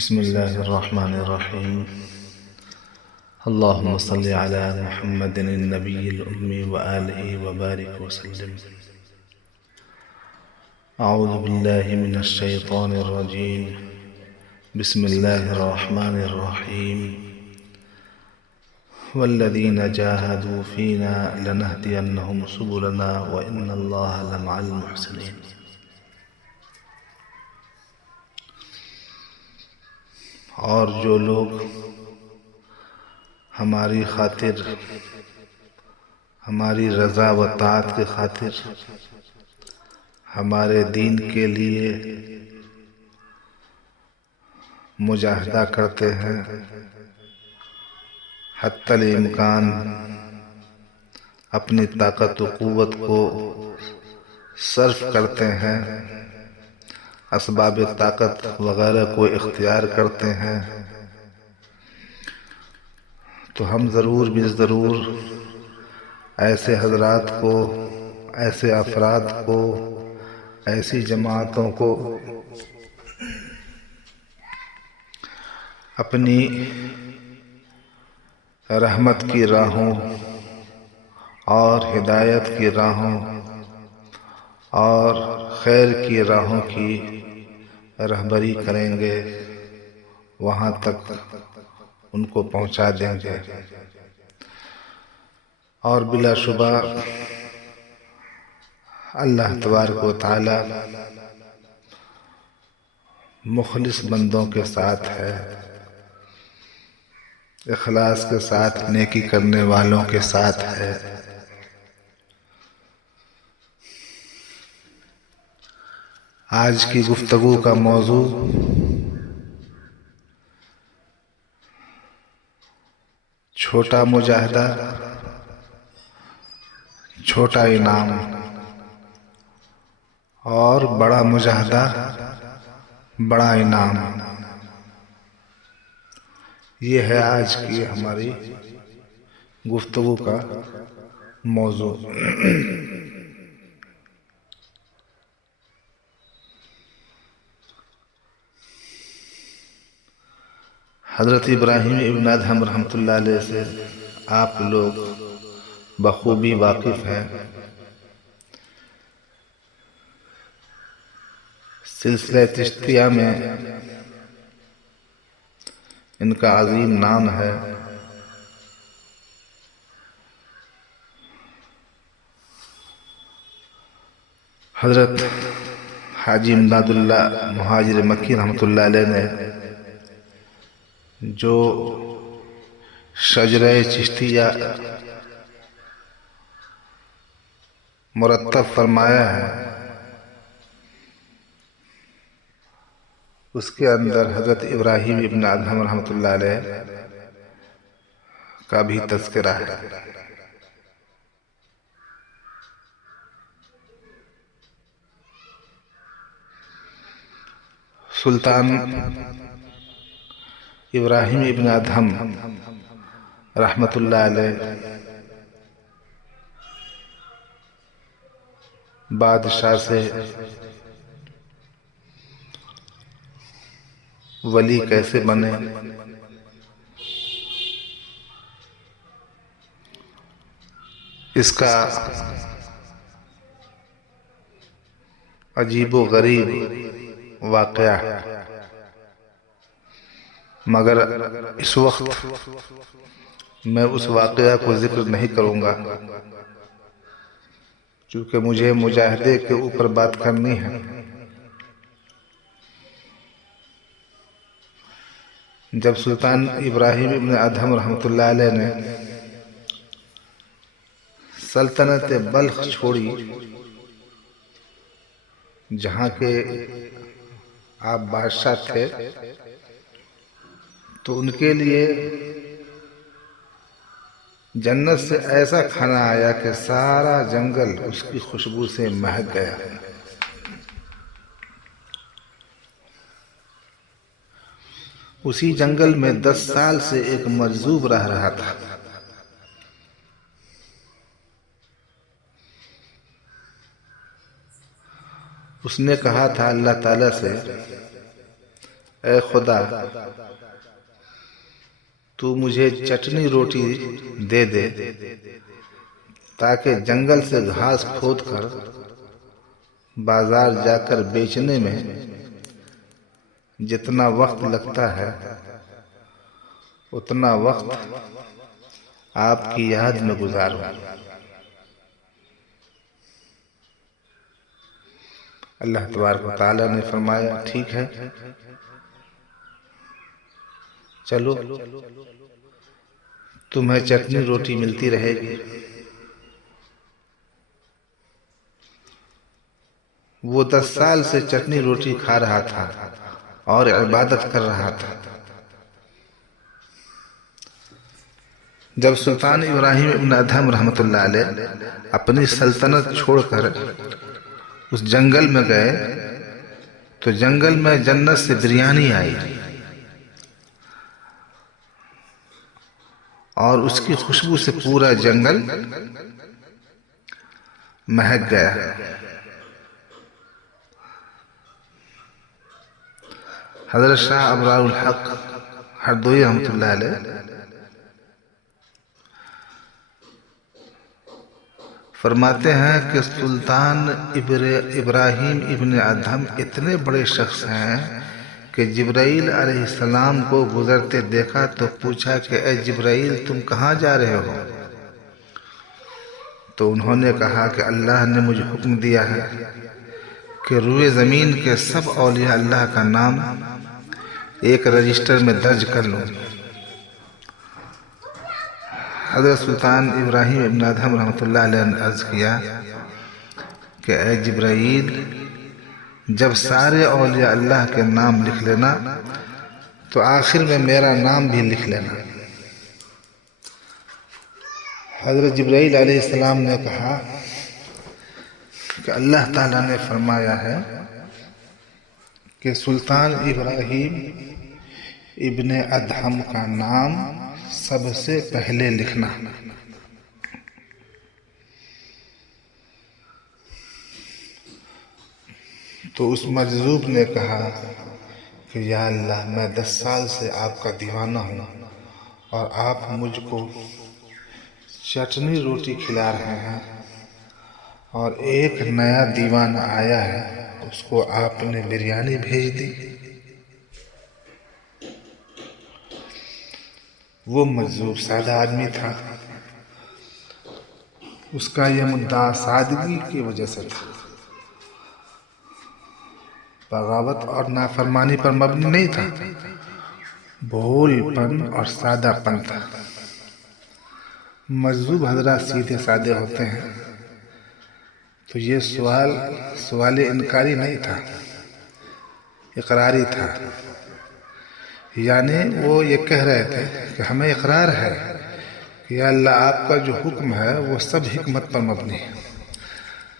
بسم الله الرحمن الرحيم. اللهم صل على محمد النبي الأمي وآله وبارك وسلم. أعوذ بالله من الشيطان الرجيم. بسم الله الرحمن الرحيم. والذين جاهدوا فينا لنهدينهم سبلنا وإن الله لمع المحسنين. اور جو لوگ ہماری خاطر، ہماری رضا و طاعت کی خاطر، ہمارے دین کے لیے مجاہدہ کرتے ہیں، حتی الامکان اپنی طاقت و قوت کو صرف کرتے ہیں، اسباب طاقت وغیرہ کو اختیار کرتے ہیں، تو ہم ضرور ایسے حضرات کو، ایسے افراد کو، ایسی جماعتوں کو اپنی رحمت کی راہوں اور ہدایت کی راہوں اور خیر کی راہوں کی رہبری کریں گے، وہاں تک ان کو پہنچا دیں گے۔ اور بلا شبہ اللہ تبارک و تعالی مخلص بندوں کے ساتھ ہے، اخلاص کے ساتھ نیکی کرنے والوں کے ساتھ ہے۔ آج کی گفتگو کا موضوع چھوٹا مجاہدہ، چھوٹا انعام، اور بڑا مجاہدہ، بڑا انعام، یہ ہے آج کی ہماری گفتگو کا موضوع۔ حضرت ابراہیم ابن ادہم رحمۃ اللہ علیہ سے آپ لوگ بخوبی واقف ہیں۔ سلسلہ چشتیہ میں ان کا عظیم نام ہے۔ حضرت حاجی امداد اللہ مہاجر مکی رحمۃ اللہ علیہ نے جو شجرہ چشتیہ مرتب فرمایا ہے، اس کے اندر حضرت ابراہیم ابن ادہم رحمۃ اللہ علیہ کا بھی تذکرہ ہے۔ سلطان ابراہیم ابن ادہم رحمۃ اللہ علیہ بادشاہ سے ولی کیسے بنے، اس کا عجیب و غریب واقعہ ہے، مگر اس وقت میں اس واقعہ کو ذکر نہیں کروں گا، چونکہ مجھے مجاہدے کے اوپر بات کرنی ہے۔ جب سلطان ابراہیم ابن ادہم رحمۃ اللہ علیہ نے سلطنت بلخ چھوڑی، جہاں کے آپ بادشاہ تھے، تو ان کے لیے جنت سے ایسا کھانا آیا کہ سارا جنگل اس کی خوشبو سے مہک گیا۔ اسی جنگل میں 10 سال سے ایک مجذوب رہ رہا تھا۔ اس نے کہا تھا اللہ تعالیٰ سے اے خدا تو مجھے چٹنی روٹی دے دے تاکہ جنگل سے گھاس کھود کر بازار جا کر بیچنے میں جتنا وقت لگتا ہے اتنا وقت آپ کی یاد میں گزاروں۔ اللہ تبارک و تعالیٰ نے فرمایا ٹھیک ہے چلو تمہیں چٹنی روٹی ملتی رہے گی۔ وہ 10 سال سے چٹنی روٹی کھا رہا تھا اور عبادت کر رہا تھا۔ جب سلطان ابراہیم ابن ادھم رحمۃ اللہ علیہ اپنی سلطنت چھوڑ کر اس جنگل میں گئے تو جنگل میں جنت سے بریانی آئی اور اس کی خوشبو سے پورا جنگل مہک گیا۔ حضرت شاہ ابرار الحق ہردوئی رحمۃ اللہ علیہ فرماتے ہیں کہ سلطان ابراہیم ابن ادھم اتنے بڑے شخص ہیں کہ جبرائیل علیہ السلام کو گزرتے دیکھا تو پوچھا کہ اے جبرائیل تم کہاں جا رہے ہو؟ تو انہوں نے کہا کہ اللہ نے مجھے حکم دیا ہے کہ روئے زمین کے سب اولیاء اللہ کا نام ایک رجسٹر میں درج کر لوں۔ حضرت سلطان ابراہیم ابن ادھم رحمۃ اللہ علیہ نے عرض کیا کہ اے جبرائیل جب سارے اولیاء اللہ کے نام لکھ لینا تو آخر میں میرا نام بھی لکھ لینا۔ حضرت جبرائیل علیہ السلام نے کہا کہ اللہ تعالیٰ نے فرمایا ہے کہ سلطان ابراہیم ابن ادھم کا نام سب سے پہلے لکھنا۔ تو اس مجذوب نے کہا کہ یا اللہ میں 10 سال سے آپ کا دیوانہ ہوں اور آپ مجھ کو چٹنی روٹی کھلا رہے ہیں اور ایک نیا دیوانہ آیا ہے اس کو آپ نے بریانی بھیج دی۔ وہ مجذوب سادہ آدمی تھا، اس کا یہ مدعا سادگی کی وجہ سے تھا، بغاوت اور نافرمانی پر مبنی نہیں تھا، بھول پن اور سادہ پن تھا۔ مجذوب حضرات سیدھے سادے ہوتے ہیں تو یہ سوال انکاری نہیں تھا، اقراری تھا، یعنی وہ یہ کہہ رہے تھے کہ ہمیں اقرار ہے کہ یا اللہ آپ کا جو حکم ہے وہ سب حکمت پر مبنی ہے،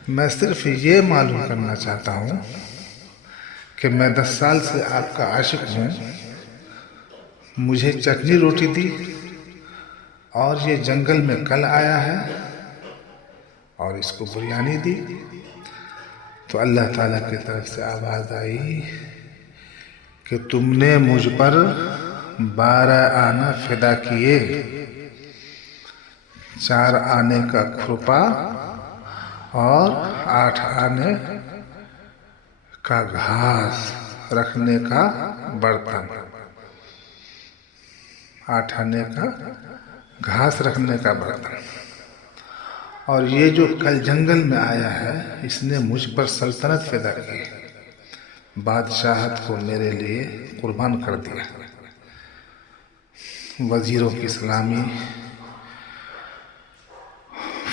میں صرف یہ معلوم کرنا چاہتا ہوں کہ میں 10 سال سے آپ کا عاشق ہوں، مجھے چٹنی روٹی دی اور یہ جنگل میں کل آیا ہے اور اس کو بریانی دی۔ تو اللہ تعالیٰ کی طرف سے آواز آئی کہ تم نے مجھ پر 12 آنا فدا کیے، 4 آنے کا کھرپا اور 8 آنے کا گھاس رکھنے کا برتن، 8 آنے کا گھاس رکھنے کا برتن، اور یہ جو کل جنگل میں آیا ہے اس نے مجھ پر سلطنت فدا کی، بادشاہت کو میرے لیے قربان کر دیا، وزیروں کی سلامی،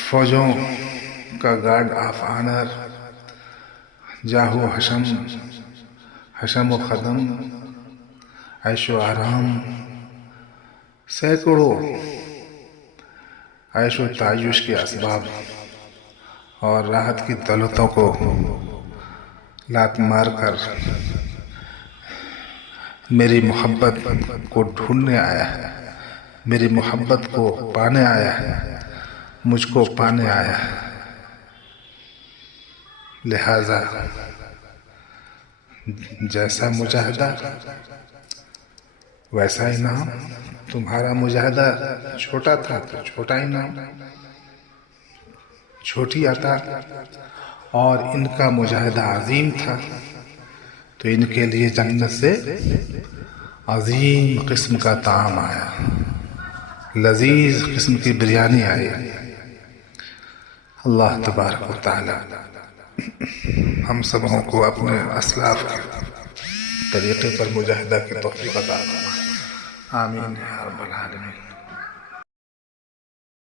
فوجوں کا گارڈ آف آنر، جاہ و حشم و خدم، عیش و آرام، سینکڑوں عیش و تعیش کے اسباب اور راحت کی دولتوں کو لات مار کر میری محبت کو ڈھونڈنے آیا ہے، میری محبت کو پانے آیا ہے، مجھ کو پانے آیا ہے، جیسا مجاہدہ ویسا انعام. تمہارا مجاہدہ چھوٹا تھا تو چھوٹا انعام، چھوٹی عطا، اور ان کا مجاہدہ عظیم تھا تو ان کے لیے جنت سے عظیم قسم کا طعام آیا، لذیذ قسم کی بریانی آئی. اللہ تبارک و تعالی ہم سبوں کو اپنے اسلاف کے طریقے پر مجاہدہ کی توفیق عطا فرمائے. آمین یا رب العالمین.